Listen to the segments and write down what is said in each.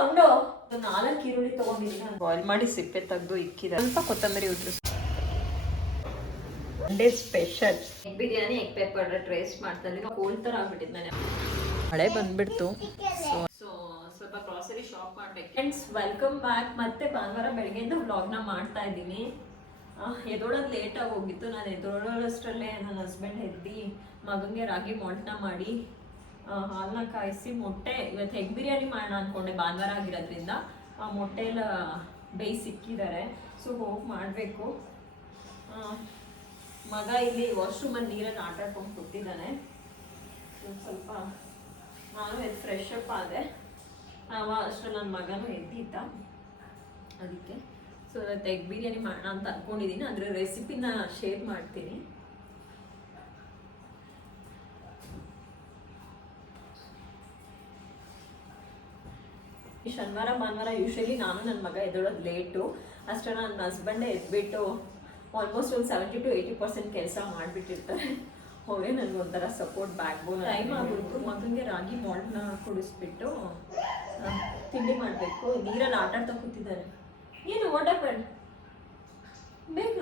Sound ನಾಲ್ಕು ಈರುಳ್ಳಿ ತಗೊಂಡಿದ್ದೀನಿ ಬಾಯ್ಲ್ ಮಾಡಿ ಸಿಪ್ಪೆ ತೆಗೆದು ಇಕ್ಕಿದೆ. ಸ್ವಲ್ಪ ಕೊತ್ತಂಬರಿ ಉದುರಿಸ್ Sunday special egg biryani egg pepper trace ಮಾಡ್ತಾ ಇದ್ದೀನಿ. ಕೋಲ್ ಥರ ಆಗ್ಬಿಟ್ಟಿದ್ದು ನಾನು ಮಳೆ ಬಂದ್ಬಿಡ್ತು. ಸೊ ಸ್ವಲ್ಪ ಗ್ರಾಸರಿ ಶಾಪ್ ಮಾಡ್ಬೇಕು. ಫ್ರೆಂಡ್ಸ್ ವೆಲ್ಕಮ್ ಬ್ಯಾಕ್ ಮತ್ತೆ ಭಾನುವಾರ ಬೆಳಗ್ಗೆಯಿಂದ ವ್ಲಾಗ್ನ ಮಾಡ್ತಾ ಇದ್ದೀನಿ. ಎದೊಳಗೆ ಲೇಟಾಗಿ ಹೋಗಿತ್ತು. ನಾನು ಎದೊಳಷ್ಟರಲ್ಲೇ ನನ್ನ ಹಸ್ಬೆಂಡ್ ಎದ್ದಿ ಮಗನಿಗೆ ರಾಗಿ ಮೊಟ್ಟನ ಮಾಡಿ ಹಾಲ್ನ ಕಾಯಿಸಿ ಮೊಟ್ಟೆ, ಇವತ್ತು ಎಗ್ ಬಿರಿಯಾನಿ ಮಾಡೋಣ ಅಂದ್ಕೊಂಡೆ ಭಾನುವಾರ ಆಗಿರೋದ್ರಿಂದ. ಆ ಮೊಟ್ಟೆ ಎಲ್ಲ ಸಿಕ್ಕಿದ್ದಾರೆ ಇಕ್ಕಿದ್ದಾರೆ ಸೊ ಹೋಗಿ ಮಾಡಬೇಕು. ಮಗ ಇಲ್ಲಿ ವಾಶ್ರೂಮಲ್ಲಿ ನೀರನ್ನು ಆಟ ಆಡ್ಕೊಂಡು ಕೂತಿದ್ದಾನೆ. ಸೊ ಸ್ವಲ್ಪ ನಾನು ಎದ್ದು ಫ್ರೆಶ್ ಅಪ್ ಆದೆ. ಅವ ಅಷ್ಟರಲ್ಲಿ ನನ್ನ ಮಗನೂ ಎದ್ದಿದ್ದ. ಅದಕ್ಕೆ. ಸೊ ಎಗ್ ಬಿರಿಯಾನಿ ಮಾಡೋಣ ಅಂತ ಅಂದ್ಕೊಂಡಿದ್ದೀನಿ ಅದರ ರೆಸಿಪಿನ ಶೇರ್ ಮಾಡ್ತೀನಿ. ಶನಿವಾರ ಭಾನುವಾರ ಯೂಶ್ವಲಿ ನಾನು ನನ್ನ ಮಗ ಎದ್ದೋಳೋದು ಲೇಟು ಅಷ್ಟೇ ನನ್ನ ಹಸ್ಬೆಂಡೇ ಎದ್ಬಿಟ್ಟು ಆಲ್ಮೋಸ್ಟ್ ಒಂದು ಸೆವೆಂಟಿ ಟು ಏಯ್ಟಿ ಪರ್ಸೆಂಟ್ ಕೆಲಸ ಮಾಡಿಬಿಟ್ಟಿರ್ತಾರೆ. ಅವರೇ ನನಗೆ ಒಂಥರ ಸಪೋರ್ಟ್ ಬ್ಯಾಕ್ ಬೋನ್ ಟೈಮ್ ಆಗಿಬಿಟ್ಟು ಮಗನಿಗೆ ರಾಗಿ ಮಾಲ್ಟ್ನ ಕುಡಿಸ್ಬಿಟ್ಟು ತಿಂಡಿ ಮಾಡಬೇಕು. ನೀರಲ್ಲಿ ಆಟ ಆಡ್ತಾ ಕೂತಿದ್ದಾರೆ. ಏನು ವಾಟ್ ಹ್ಯಾಪನ್ ಬೇಗ.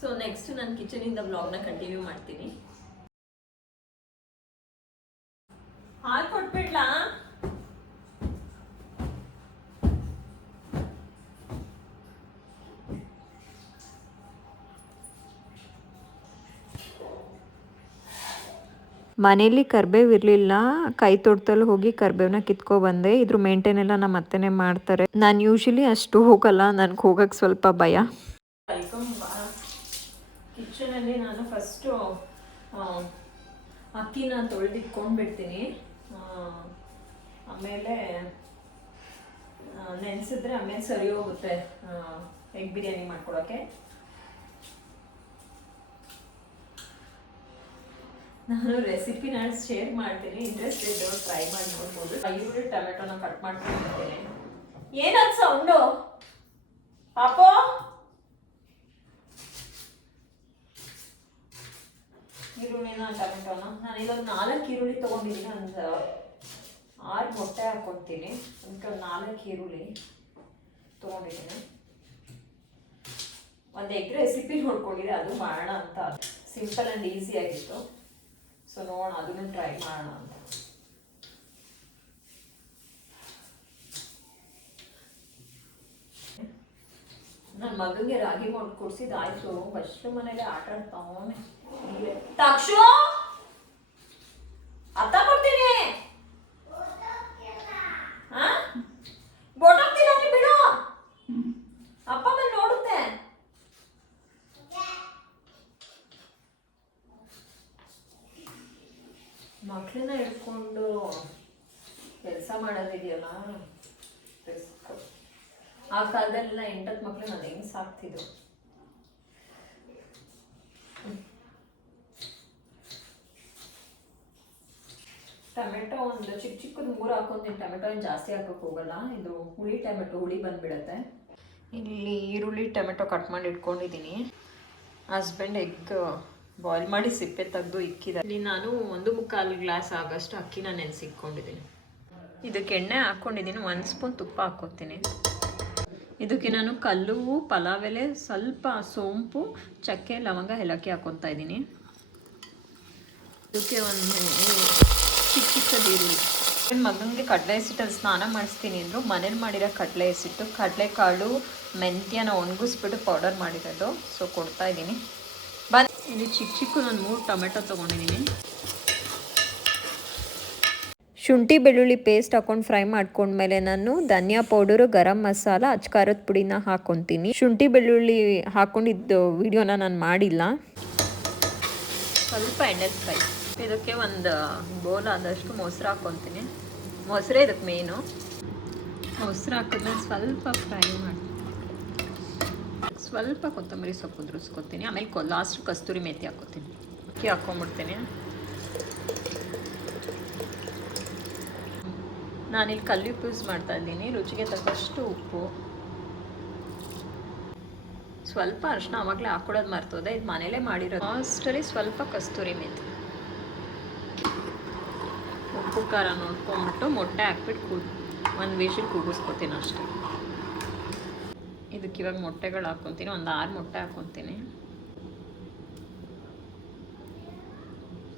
ಸೊ ನೆಕ್ಸ್ಟ್ ನಾನು ಕಿಚನಿಂದ ಬ್ಲಾಗ್ನ ಕಂಟಿನ್ಯೂ ಮಾಡ್ತೀನಿ. ಹಾಲು ಕೊಟ್ಬಿಡ್ಲಾ? ಮನೇಲಿ ಕರ್ಬೇವು ಇರಲಿಲ್ಲ ಕೈ ತೋಟದಲ್ಲಿ ಹೋಗಿ ಕರ್ಬೇವನ್ನ ಕಿತ್ಕೊ ಬಂದೆ. ಇದ್ರ ಮೇಂಟೈನ್ ಎಲ್ಲ ನಮ್ಮ ಅತ್ತೆನೇ ಮಾಡ್ತಾರೆ. ನಾನು ಯೂಶಲಿ ಅಷ್ಟು ಹೋಗಲ್ಲ ನನ್ಗೆ ಹೋಗಕ್ಕೆ ಸ್ವಲ್ಪ ಭಯ. ಕಿಚನಲ್ಲಿ ನಾನು ಫಸ್ಟು ಅಕ್ಕಿನ ತೊಳೆದಿಟ್ಕೊಂಡ್ಬಿಡ್ತೀನಿ. ಆಮೇಲೆ ನೆನೆಸಿದ್ರೆ ಆಮೇಲೆ ಸರಿ ಹೋಗುತ್ತೆ ಎಗ್ ಬಿರಿಯಾನಿ ಮಾಡ್ಕೊಳಕ್ಕೆ. ನಾನು ರೆಸಿಪಿನ ಶೇರ್ ಮಾಡ್ತೀನಿ ಇಂಟ್ರೆಸ್ಟ್ ಇದ್ದವ್ರು ಟ್ರೈ ಮಾಡಿ ನೋಡ್ಬೋದು. ಈರುಳ್ಳಿ ಟೊಮೆಟೊನ ಕಟ್ ಮಾಡ್ಕೊಂಡಿರ್ತೇನೆ. ಏನದು ಸೌಂಡು ಪಾಪೋ? ಈರುಳ್ಳಿನ, ಟೊಮೆಟೊನ. ನಾನು ಇದೊಂದು ನಾಲ್ಕು ಈರುಳ್ಳಿ ತೊಗೊಂಡಿದ್ದೀನಿ, ಒಂದು ಆರು ಮೊಟ್ಟೆ ಹಾಕ್ಕೊತೀನಿ ಒಂದು ನಾಲ್ಕು ಈರುಳ್ಳಿ ತೊಗೊಂಡಿದ್ದೀನಿ. ಒಂದು ಎಗ್ ರೆಸಿಪಿ ನೋಡ್ಕೊಂಡಿದ್ದೆ ಅದು ಮಾಡೋಣ ಅಂತ. ಸಿಂಪಲ್ ಆ್ಯಂಡ್ ಈಸಿ ಆಗಿತ್ತು. ಸೊ ನೋಡೋಣ, ಅದನ್ನು ಟ್ರೈ ಮಾಡೋಣ ಅಂತ. ನನ್ನ ಮಗನಿಗೆ ರಾಗಿ ಮಾಡಿ ಕೊಡ್ಸಿದ್ದಾಯ್ತು ಫಸ್ಟ್ ಮನೇಲಿ ಆಟ ಆಡ್ತಾವನೆ ತಕ್ಷು ಅತ್ತ ಕೊಡ್ತೀನಿ ಹಾ ಬೋಟಾಗ್ತೀನಿ ಅಲ್ಲಿ ಬಿಡು ಅಪ್ಪ ಬಂದು ನೋಡುತ್ತೆ ಮಕ್ಕಳನ್ನ ಹಿಡ್ಕೊಂಡು ಕೆಲಸ ಆ ಕಾಲದಲ್ಲೆಲ್ಲ ಎಂಟತ್ತು ಮಕ್ಕಳು ನಾನು ಹೆಂಗ್ ಸಾಕ್ತಿದ್ರು ಟೊಮೆಟೊ ಒಂದು ಚಿಕ್ಕ ಚಿಕ್ಕದು ಮೂರು ಹಾಕೊಂತೀನಿ ಟೊಮೆಟೊ ಏನು ಜಾಸ್ತಿ ಹಾಕೋಕೆ ಹೋಗಲ್ಲ, ಇದು ಹುಳಿ ಟೊಮೆಟೊ, ಹುಳಿ ಬಂದ್ಬಿಡತ್ತೆ. ಇಲ್ಲಿ ಈರುಳ್ಳಿ, ಟೊಮೆಟೊ ಕಟ್ ಮಾಡಿ ಇಟ್ಕೊಂಡಿದ್ದೀನಿ. ಹಸ್ಬೆಂಡ್ ಎಗ್ ಬಾಯ್ಲ್ ಮಾಡಿ ಸಿಪ್ಪೆ ತೆಗೆದು ಇಕ್ಕಿದೆ ಇಲ್ಲಿ ನಾನು ಒಂದು ಮುಕ್ಕಾಲು ಗ್ಲಾಸ್ ಆಗಷ್ಟು ಅಕ್ಕಿನ ನೆನೆಸಿಟ್ಕೊಂಡಿದ್ದೀನಿ. ಇದಕ್ಕೆ ಎಣ್ಣೆ ಹಾಕ್ಕೊಂಡಿದ್ದೀನಿ. ಒಂದು ಸ್ಪೂನ್ ತುಪ್ಪ ಹಾಕ್ಕೊತೀನಿ ಇದಕ್ಕೆ ನಾನು ಕಲ್ಲು ಪಲಾವ್ ಎಲೆ ಸ್ವಲ್ಪ ಸೋಂಪು, ಚಕ್ಕೆ, ಲವಂಗ, ಏಲಕ್ಕಿ ಹಾಕ್ಕೊತಾ ಇದ್ದೀನಿ. ಇದಕ್ಕೆ ಒಂದು ಚಿಕ್ಕ ಚಿಕ್ಕದು ಈರುಳ್ಳಿ. ನನ್ನ ಮಗನಿಗೆ ಕಡಲೆ ಹಸಿಟ್ಟಲ್ಲಿ ಸ್ನಾನ ಮಾಡಿಸ್ತೀನಿ ಅಂದರು, ಮನೇಲಿ ಮಾಡಿರೋ ಕಡಲೆ ಹಸಿಟ್ಟು, ಕಡಲೆಕಾಳು, ಮೆಂತ್ಯನ ಒಣಗಿಸ್ಬಿಟ್ಟು ಪೌಡರ್ ಮಾಡಿರೋದು. ಸೊ ಕೊಡ್ತಾ ಇದ್ದೀನಿ. ಬಂದು ಇಲ್ಲಿ ಚಿಕ್ಕ ಚಿಕ್ಕ ನಾನು ಮೂರು ಟೊಮೆಟೊ ತೊಗೊಂಡಿದ್ದೀನಿ. ಶುಂಠಿ, ಬೆಳ್ಳುಳ್ಳಿ ಪೇಸ್ಟ್ ಹಾಕೊಂಡು ಫ್ರೈ ಮಾಡ್ಕೊಂಡ್ಮೇಲೆ ನಾನು ಧನಿಯಾ ಪೌಡರು ಗರಂ ಮಸಾಲ, ಅಚ್ಕಾರದ ಪುಡಿನ ಹಾಕೊತೀನಿ. ಶುಂಠಿ, ಬೆಳ್ಳುಳ್ಳಿ ಹಾಕೊಂಡಿದ್ದು ವಿಡಿಯೋನ ನಾನು ಮಾಡಿಲ್ಲ. ಸ್ವಲ್ಪ ಎಣ್ಣೆ ಫ್ರೈ. ಇದಕ್ಕೆ ಒಂದು ಬೋಲ್ ಆದಷ್ಟು ಮೊಸರು ಹಾಕ್ಕೊತೀನಿ ಮೊಸರೇ ಇದಕ್ಕೆ ಮೇನು ಮೊಸರು ಹಾಕಿದ್ರೆ ಸ್ವಲ್ಪ ಫ್ರೈ ಮಾಡಿ ಸ್ವಲ್ಪ ಕೊತ್ತಂಬರಿ ಸೊಪ್ಪು ಉದುರಿಸ್ಕೊತೀನಿ. ಆಮೇಲೆ ಲಾಸ್ಟ್ ಕಸ್ತೂರಿ ಮೆಥಿ ಹಾಕ್ಕೊತೀನಿ ಅಕ್ಕಿ ಹಾಕ್ಕೊಂಬಿಡ್ತೀನಿ ನಾನಿಲ್ಲಿ ಕಲ್ಲಿಪ್ಪು ಯೂಸ್ ಮಾಡ್ತಾ ಇದ್ದೀನಿ. ರುಚಿಗೆ ತಕ್ಕಷ್ಟು ಉಪ್ಪು. ಸ್ವಲ್ಪ ಅರ್ಶಿನ ಆವಾಗಲೇ ಹಾಕೊಳ್ಳೋದು ಮರ್ತೋದೆ. ಇದು ಮನೇಲೇ ಮಾಡಿರೋದು. ಲಾಸ್ಟಲ್ಲಿ ಸ್ವಲ್ಪ ಕಸ್ತೂರಿ ಮೆಥಿ. ಉಪ್ಪು, ಖಾರ ನೋಡ್ಕೊಂಬಿಟ್ಟು ಮೊಟ್ಟೆ ಹಾಕ್ಬಿಟ್ಟು ಕೂದ್ ಒಂದು ವಿಷಲ್ ಕೂಗಿಸ್ಕೊತೀನಿ ಅಷ್ಟೇ. ಇದಕ್ಕೆ ಇವಾಗ ಮೊಟ್ಟೆಗಳು ಹಾಕ್ಕೊತೀನಿ. ಒಂದು ಆರು ಮೊಟ್ಟೆ ಹಾಕ್ಕೊತೀನಿ.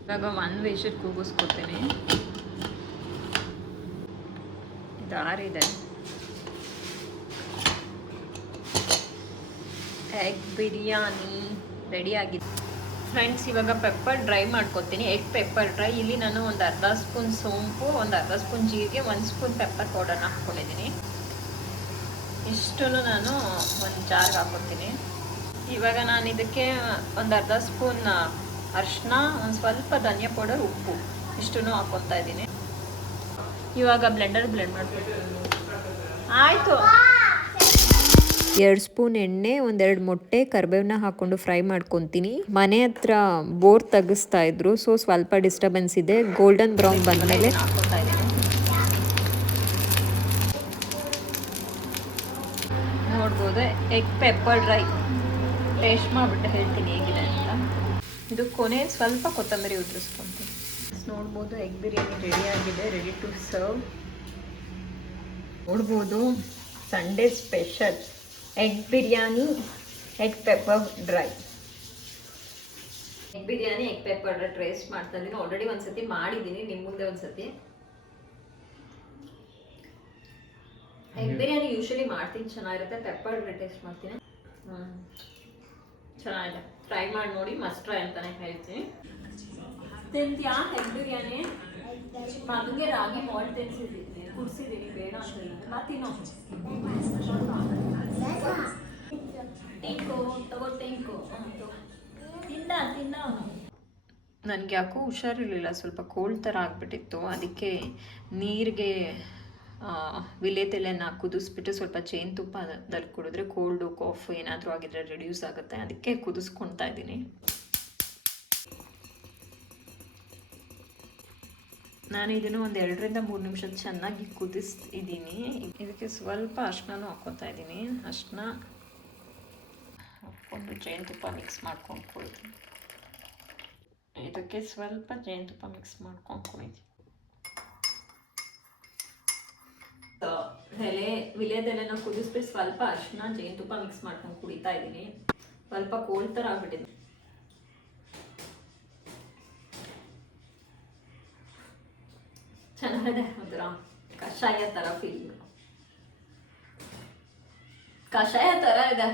ಇವಾಗ ಒಂದು ವಿಷಲ್ ಕೂಗಿಸ್ಕೊತೀನಿ. ಇದು ಆರಿದೆ ಎಗ್ ಬಿರಿಯಾನಿ ರೆಡಿ ಆಗಿದೆ. ಫ್ರೆಂಡ್ಸ್ ಇವಾಗ ಪೆಪ್ಪರ್ ಡ್ರೈ ಮಾಡ್ಕೊತೀನಿ. ಎಗ್ ಪೆಪ್ಪರ್ ಡ್ರೈ ಇಲ್ಲಿ ನಾನು ಒಂದು ಅರ್ಧ ಸ್ಪೂನ್ ಸೋಂಪು, ಒಂದು ಅರ್ಧ ಸ್ಪೂನ್ ಜೀರಿಗೆ, ಒಂದು ಸ್ಪೂನ್ ಪೆಪ್ಪರ್ ಪೌಡರ್ನ ಹಾಕ್ಕೊಂಡಿದ್ದೀನಿ. ಇಷ್ಟನ್ನು ನಾನು ಒಂದು ಜಾರ್ಗೆ ಹಾಕ್ಕೊತೀನಿ. ಇವಾಗ ನಾನು ಇದಕ್ಕೆ ಒಂದು ಅರ್ಧ ಸ್ಪೂನ್ ಅರಿಶಿನ ಒಂದು ಸ್ವಲ್ಪ ಧನಿಯಾ ಪೌಡರ್ ಉಪ್ಪು. ಇಷ್ಟನ್ನು ಹಾಕ್ಕೊತಾ ಇದ್ದೀನಿ. ಇವಾಗ ಬ್ಲೆಂಡರ್ ಬ್ಲೆಂಡ್ ಮಾಡ್ಕೊಡ್ತೀನಿ ಆಯಿತು. ಎರಡು ಸ್ಪೂನ್ ಎಣ್ಣೆ ಒಂದೆರಡು ಮೊಟ್ಟೆ ಕರಿಬೇವನ್ನ ಹಾಕೊಂಡು ಫ್ರೈ ಮಾಡ್ಕೊತೀನಿ. ಮನೆ ಹತ್ರ ಬೋರ್ ತೆಗಿಸ್ತಾ ಇದ್ರು ಸೊ ಸ್ವಲ್ಪ ಡಿಸ್ಟರ್ಬೆನ್ಸ್ ಇದೆ. ಗೋಲ್ಡನ್ ಬ್ರೌನ್ ಬಂದಮೇಲೆ ಮೇಲೆ ನೋಡ್ಬೋದು ಎಗ್ ಪೆಪ್ಪರ್ ಡ್ರೈ ಟೇಸ್ಟ್ ಮಾಡಿಬಿಟ್ಟು ಹೇಳ್ತೀನಿ ಹೇಗಿದೆ ಅಂತ. ಇದು ಕೊನೆ ಸ್ವಲ್ಪ ಕೊತ್ತಂಬರಿ ಉದುರಿಸ್ಕೊತೀನಿ ನೋಡ್ಬೋದು ಎಗ್ ಬಿರಿಯಾನಿ ರೆಡಿ ಆಗಿದೆ ರೆಡಿ ಟು ಸರ್ವ್ ನೋಡ್ಬೋದು Sunday special egg biryani egg pepper dry egg biryani egg pepper taste ಮಾಡ್ತಾ ಇದ್ದೀನಿ ಆಲ್ರೆಡಿ ಒಂದ್ಸತಿ ಮಾಡಿದ್ದೀನಿ ನಿಮ್ಮ ಮುಂದೆ ಒಂದ್ಸತಿ. ಎಗ್ ಬಿರಿಯಾನಿ ಯೂಶಲಿ ಮಾಡ್ತೀನಿ, ಚೆನ್ನಾಗಿರುತ್ತೆ. ಪೆಪ್ಪರ್ ಡ್ರೈ ಟೇಸ್ಟ್ ಮಾಡ್ತೀನಿ. ಚೆನ್ನಾಗಿದೆ. ಟ್ರೈ ಮಾಡಿ ನೋಡಿ ಮಸ್ಟ್ ಟ್ರೈ ಅಂತಾನೆ ಹೇಳ್ತೀನಿ. ತಿಂತ್ಯಾ? ಮಗನಿಗೆ ರಾಗಿ ತಿನ್ಸಿದ್ದೀನಿ ಕುಡ್ಸಿದ್ದೀನಿ, ಬೇಡ ನನಗೆ ಯಾಕೋ ಹುಷಾರಿರಲಿಲ್ಲ. ಸ್ವಲ್ಪ ಕೋಲ್ಡ್ ಥರ ಆಗಿಬಿಟ್ಟಿತ್ತು. ಅದಕ್ಕೆ ನೀರಿಗೆ ವಿಲೇದೆಲೆನ ಕುದಿಸ್ಬಿಟ್ಟು ಸ್ವಲ್ಪ ಚೇನ್ ತುಪ್ಪದಲ್ಲಿ ಕುಡಿದ್ರೆ ಕೋಲ್ಡು, ಕಾಫ್ ಏನಾದರೂ ಆಗಿದ್ರೆ ರೆಡ್ಯೂಸ್ ಆಗುತ್ತೆ. ಅದಕ್ಕೆ ಕುದಿಸ್ಕೊತಾ ಇದ್ದೀನಿ. ನಾನು ಇದನ್ನು ಒಂದು ಎರಡರಿಂದ ಮೂರು ನಿಮಿಷ ಚೆನ್ನಾಗಿ ಕುದಿಸ್ತಿದ್ದೀನಿ. ಇದಕ್ಕೆ ಸ್ವಲ್ಪ ಅರ್ಶನೂ ಹಾಕ್ಕೊತಾ ಇದ್ದೀನಿ. ಅರ್ಶನ ಹಾಕ್ಕೊಂಡು ಜೇನುತುಪ್ಪ ಮಿಕ್ಸ್ ಮಾಡ್ಕೊಂಡು ಕುಡಿತೀನಿ ಇದಕ್ಕೆ ಸ್ವಲ್ಪ ಜೇನುತುಪ್ಪ ಮಿಕ್ಸ್ ಮಾಡ್ಕೊಂಡು ಕುಡಿತೀನಿ ಎಲೆ ವಿಲೇದೆಲೆನ ಕುದಿಸ್ಬಿಟ್ಟು ಸ್ವಲ್ಪ ಅರ್ಶನ ಜೇನುತುಪ್ಪ ಮಿಕ್ಸ್ ಮಾಡ್ಕೊಂಡು ಕುಡಿತಾ ಇದ್ದೀನಿ. ಸ್ವಲ್ಪ ಕೋಲ್ಡ್ ಥರ ಆಗ್ಬಿಟ್ಟಿದೆ. ಚೆನ್ನಾಗಿದೆ ಒಂಥರ ಕಷಾಯ ಥರ ಫೀಲ್ ಕಷಾಯ ಥರ ಇದೆ.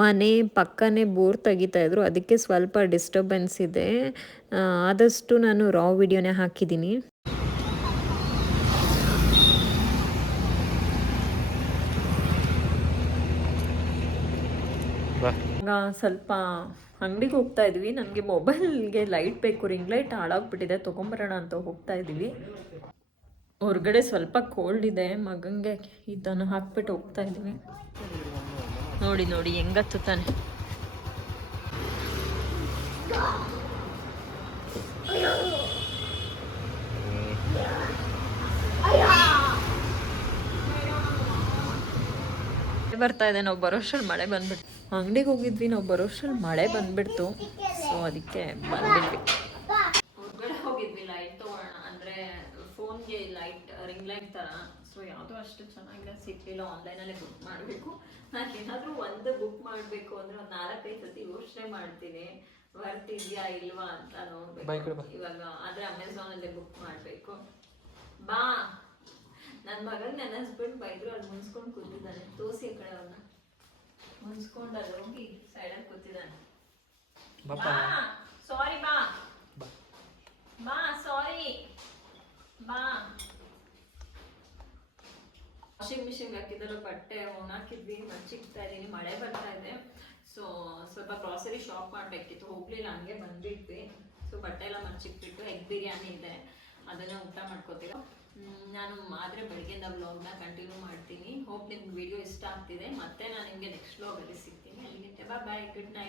ಮನೆ ಪಕ್ಕನೇ ಬೋರ್ ತೆಗಿತಾ ಇದ್ರು ಅದಕ್ಕೆ ಸ್ವಲ್ಪ ಡಿಸ್ಟರ್ಬೆನ್ಸ್ ಇದೆ. ಆದಷ್ಟು ನಾನು ರಾ ವಿಡಿಯೋನೇ ಹಾಕಿದ್ದೀನಿ. ಸ್ವಲ್ಪ ಅಂಗಡಿಗೆ ಹೋಗ್ತಾ ಇದ್ವಿ. ನನಗೆ ಮೊಬೈಲ್ಗೆ ಲೈಟ್ ಬೇಕು, ರಿಂಗ್ ಲೈಟ್ ಹಾಳಾಗ್ಬಿಟ್ಟಿದೆ, ತೊಗೊಂಬರೋಣ ಅಂತ ಹೋಗ್ತಾ ಇದ್ದೀವಿ. ಹೊರಗಡೆ ಸ್ವಲ್ಪ ಕೋಲ್ಡ್ ಇದೆ, ಮಗಂಗೆ ಇದನ್ನು ಹಾಕ್ಬಿಟ್ಟು ಹೋಗ್ತಾ ಇದ್ವಿ ನೋಡಿ ನೋಡಿ ಹೆಂಗತ್ತುತ್ತಾನೆ ಬರ್ತಾ ಇದೆ ನಾವು ಬರೋಷ್ಟ್ರಲ್ಲಿ ಮಳೆ ಬಂದ್ಬಿಟ್ಟು ಅಂಗಡಿಗೆ ಹೋಗಿದ್ವಿ ನಾವು ಬರೋಷ್ಟ್ರಲ್ಲಿ ಮಳೆ ಬಂದ್ಬಿಡ್ತು. ಸೊ ಅದಕ್ಕೆ ಬಂದ್ಬಿಟ್ವಿ. ಹೊರಗಡೆ ಹೋಗಿದ್ವಿ ಲೈಟ್ ತಗೋಣ ಅಂದ್ರೆ ಫೋನ್ಗೆ ಲೈಟ್ ರಿಂಗ್ ಲೈಟ್ ತರ. ಸೊ ಯಾವುದು ಅಷ್ಟು ಚೆನ್ನಾಗಿಲ್ಲ ಆನ್ಲೈನ್ ಆನ್ಲೈನಲ್ಲೇ ಬುಕ್ ಮಾಡಬೇಕು. ನಾನು ಏನಾದರೂ ಒಂದು ಬುಕ್ ಮಾಡಬೇಕು ಅಂದ್ರೆ ಒಂದು ನಾಲ್ಕೈದು ಸತಿ ಯೋಚನೆ ಮಾಡ್ತೀನಿ. ವರ್ತ್ ಇದೆಯಾ ಇಲ್ವಾ ಅಂತ ನೋಡ್ಬೇಕು. ಇವಾಗ ಆದ್ರೆ ಅಮೆಝಾನ್ ಅಲ್ಲೇ ಬುಕ್ ಮಾಡಬೇಕು. ಬಾ. ನನ್ನ ಮಗನ ನನ್ನ ಹಸ್ಬೆಂಡ್ ಬೈದ್ರು ಅಲ್ಲಿ ಮುನ್ಸ್ಕೊಂಡು ಕೂತಿದ್ದಾನೆ. ತೋಸಿ ಆ ಕಡೆ ಅವನ್ನ ಮುನ್ಸ್ಕೊಂಡು ಅಲ್ಲಿ ಹೋಗಿ ಸೈಡಲ್ಲಿ ಕೂತಿದ್ದಾನೆ. ಬಾ ಸಾರಿ ಬಾ. ಬಾ. ಸಾರಿ ಬಾ ವಾಷಿಂಗ್ ಮಿಷಿನ್ಗೆ ಹಾಕಿದ್ದಲ್ಲ ಬಟ್ಟೆ ಒಣಾಕಿದ್ವಿ ಮಚ್ಚಿಕ್ತಾ ಇದ್ದೀನಿ ಮಳೆ ಬರ್ತಾ ಇದೆ. ಸೊ ಸ್ವಲ್ಪ ಗ್ರಾಸರಿ ಶಾಪ್ ಮಾಡಬೇಕಿತ್ತು. ಹೋಗ್ಲಿಲ್ಲ ಹಂಗೆ ಬಂದ್ಬಿಟ್ವಿ ಸೊ ಬಟ್ಟೆ ಎಲ್ಲ ಮಚ್ಚಿಕ್ಬಿಟ್ಟು ಎಗ್ ಬಿರಿಯಾನಿ ಇದೆ. ಅದನ್ನ ಊಟ ಮಾಡ್ಕೋತೀವಿ ನಾನು ಆದರೆ ಬೆಳಗ್ಗೆಯಿಂದ ಬ್ಲಾಗ್ನ ಕಂಟಿನ್ಯೂ ಮಾಡ್ತೀನಿ. ಹೋಪ್ ನಿಮ್ಗೆ ವಿಡಿಯೋ ಇಷ್ಟ ಆಗ್ತಿದೆ. ಮತ್ತೆ ನಾನು ನಿಮಗೆ ನೆಕ್ಸ್ಟ್ ಬ್ಲಾಗಲ್ಲಿ ಸಿಗ್ತೀನಿ. ಅಲ್ಲಿಗೆ ಬಾಯ್ ಗುಡ್ ನೈಟ್